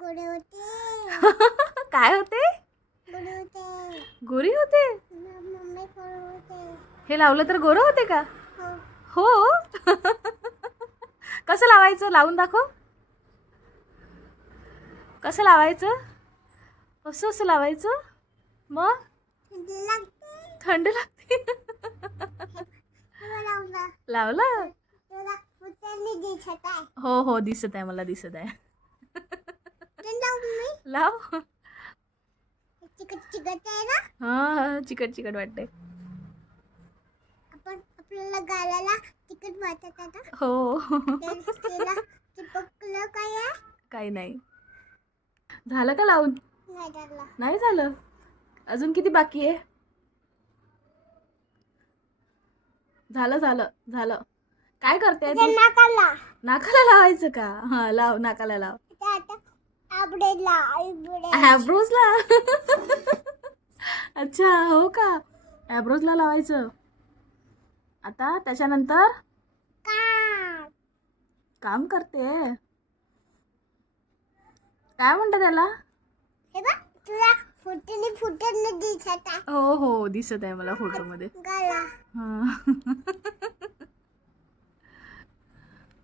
गोरे होते. काय होते? गोरे होते. गोरी होते. मम्मी गोरे होते. हे लावलं तर गोरं होते का? हो. हो. कसं लावायचं? लावून दाखव. कसं लावायचं? असं लावायचं. मग थंडी लागते. थंड लागते. मला लावला. लावलं. तुला फुटाने दिसत आहे. हो हो, दिसत आहे, मला दिसत आहे. ते लाव मी. लाव. चिकट चिकट आहे ना. हा, चिकट चिकट वाटते. आपल्याला गालाला चिकट वाटत आहे ना. हो. त्याला चिपकलं काय आहे? काही नाही. झालं का लावून? नाही झालं. नाही झालं. अजून किती बाकी आहे? झालं झालं झालं. काय करते ते तू? नाकाला. नाकाला लावायचं का? हा, लाव, नाकाला लाव. ते आता आबडेला आबडे. ॲब्रोजला. अच्छा, हो का? ॲब्रोजला लावायचं. आता त्याच्यानंतर का काम करते. काय म्हणतात त्याला? हे बघ तुला फुटाने दिसत आहे. हो हो, दिसत आहे मला फोटोमध्ये. गाला. हा.